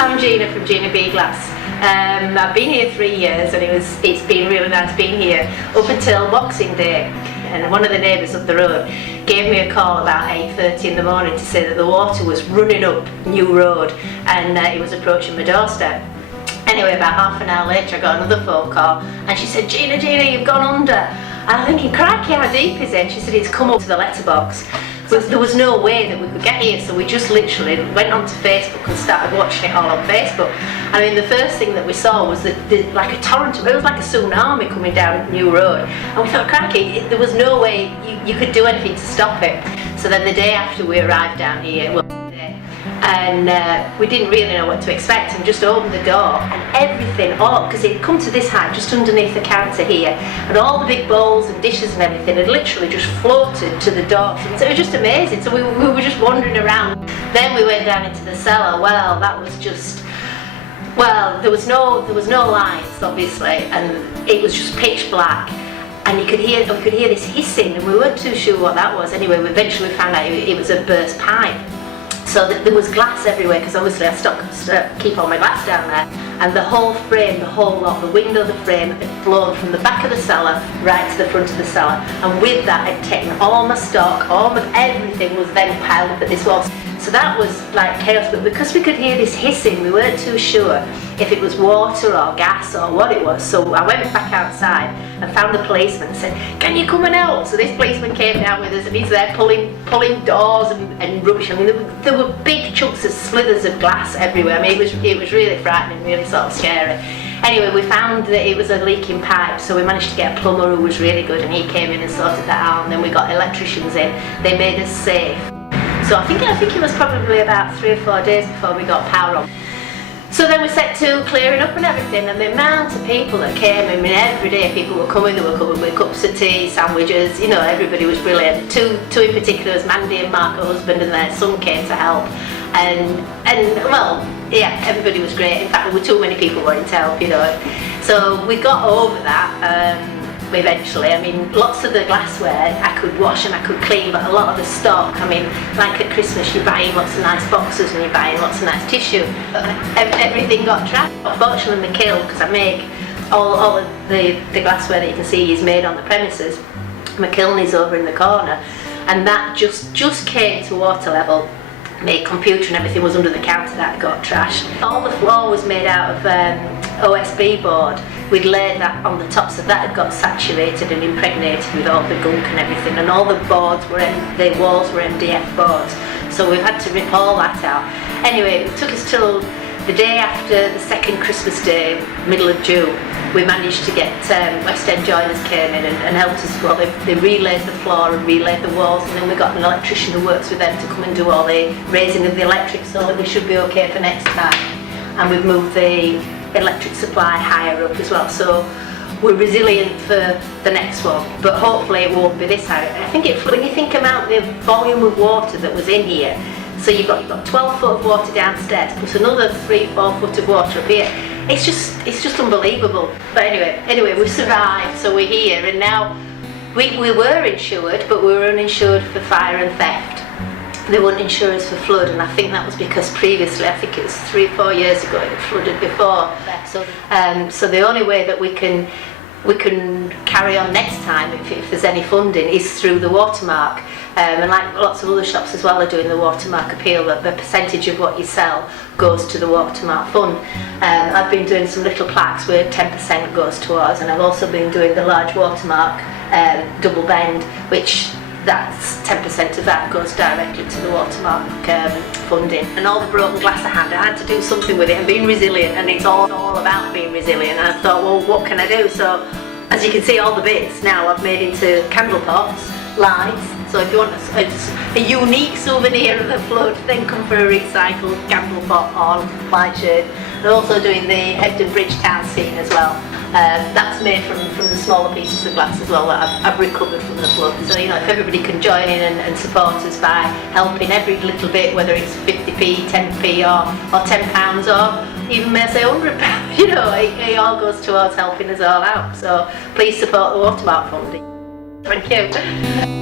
I'm Gina from Gina B Glass. I've been here 3 years and it's been really nice being here up until Boxing Day. And one of the neighbours up the road gave me a call about 8:30 in the morning to say that the water was running up New Road and it was approaching my doorstep. Anyway, about half an hour later I got another phone call and she said, Gina, you've gone under. And I'm thinking, crikey, how deep is it? She said, it's come up to the letterbox. But there was no way that we could get here, so we just literally went onto Facebook and started watching it all on Facebook. I mean, the first thing that we saw was like a torrent, it was like a tsunami coming down New Road. And we thought, crikey, there was no way you could do anything to stop it. So then the day after we arrived down here, and we didn't really know what to expect, and just opened the door and everything, because it had come to this height just underneath the counter here, and all the big bowls and dishes and everything had literally just floated to the door. So it was just amazing. So we were just wandering around. Then we went down into the cellar. Well, that was just, well, there was no lights obviously, and it was just pitch black. And we could hear this hissing, and we weren't too sure what that was. Anyway, we eventually found out it was a burst pipe. So there was glass everywhere, because obviously I keep all my glass down there. And the whole frame, the whole lot, the window, the frame had flown from the back of the cellar right to the front of the cellar. And with that, I'd taken all my stock, everything was then piled up at this wall. So that was like chaos, but because we could hear this hissing, we weren't too sure if it was water or gas or what it was. So I went back outside and found the policeman and said, can you come and help? So this policeman came down with us, and he's there pulling doors and rubbish. I mean, there were big chunks of slithers of glass everywhere. I mean, it was really frightening, really sort of scary. Anyway, we found that it was a leaking pipe, so we managed to get a plumber who was really good, and he came in and sorted that out, and then we got electricians in. They made us safe. So I think it was probably about 3 or 4 days before we got power on. So then we set to clearing up and everything, and the amount of people that came, I mean, every day people were coming, they were coming with cups of tea, sandwiches, you know, everybody was brilliant. Two in particular, was Mandy and Mark, her husband, and their son came to help. And well, yeah, everybody was great. In fact, there were too many people wanting to help, you know. So we got over that. Eventually, I mean, lots of the glassware I could wash and I could clean, but a lot of the stock, I mean, like at Christmas you're buying lots of nice boxes and you're buying lots of nice tissue. Everything got trashed. Fortunately, my kiln, because I make all of the glassware that you can see is made on the premises. My kiln is over in the corner, and that just came to water level. My computer and everything was under the counter, that got trashed. All the floor was made out of OSB board. We'd laid that on the top, so that had got saturated and impregnated with all the gunk and everything, and all the boards the walls were MDF boards, so we've had to rip all that out. Anyway, it took us till the day after the second Christmas Day, middle of June, we managed to get West End joiners came in and helped us. Well, they relayed the floor and relayed the walls, and then we got an electrician who works with them to come and do all the raising of the electric, so that we should be okay for next time. And we've moved the electric supply higher up as well, so we're resilient for the next one, but hopefully it won't be this high. I think when you think about the volume of water that was in here, so you've got 12 foot of water downstairs plus another 3-4 foot of water up here. It's just unbelievable. But anyway, we survived, so we're here, and now we were insured, but we were uninsured for fire and theft. They wouldn't insure us for flood, and I think that was because previously, I think it was 3 or 4 years ago, it flooded before. So the only way that we can carry on next time, if there's any funding, is through the Watermark. And like lots of other shops as well are doing the Watermark appeal, that the percentage of what you sell goes to the Watermark fund. I've been doing some little plaques where 10% goes towards, and I've also been doing the large Watermark double bend, which that's 10% of that goes directly to the Watermark funding. And all the broken glass I had to do something with it and being resilient, and it's all about being resilient. And I thought, well, what can I do? So as you can see, all the bits now I've made into candle pots, lights. So if you want a unique souvenir of the flood, then come for a recycled candle pot or light shade. And also doing the Hebden Bridge town scene as well. That's made from the smaller pieces of glass as well that I've recovered from the flood. So, you know, if everybody can join in and support us by helping every little bit, whether it's 50p, 10p or £10 or even may say £100, you know, it all goes towards helping us all out. So please support the Watermark funding. Thank you.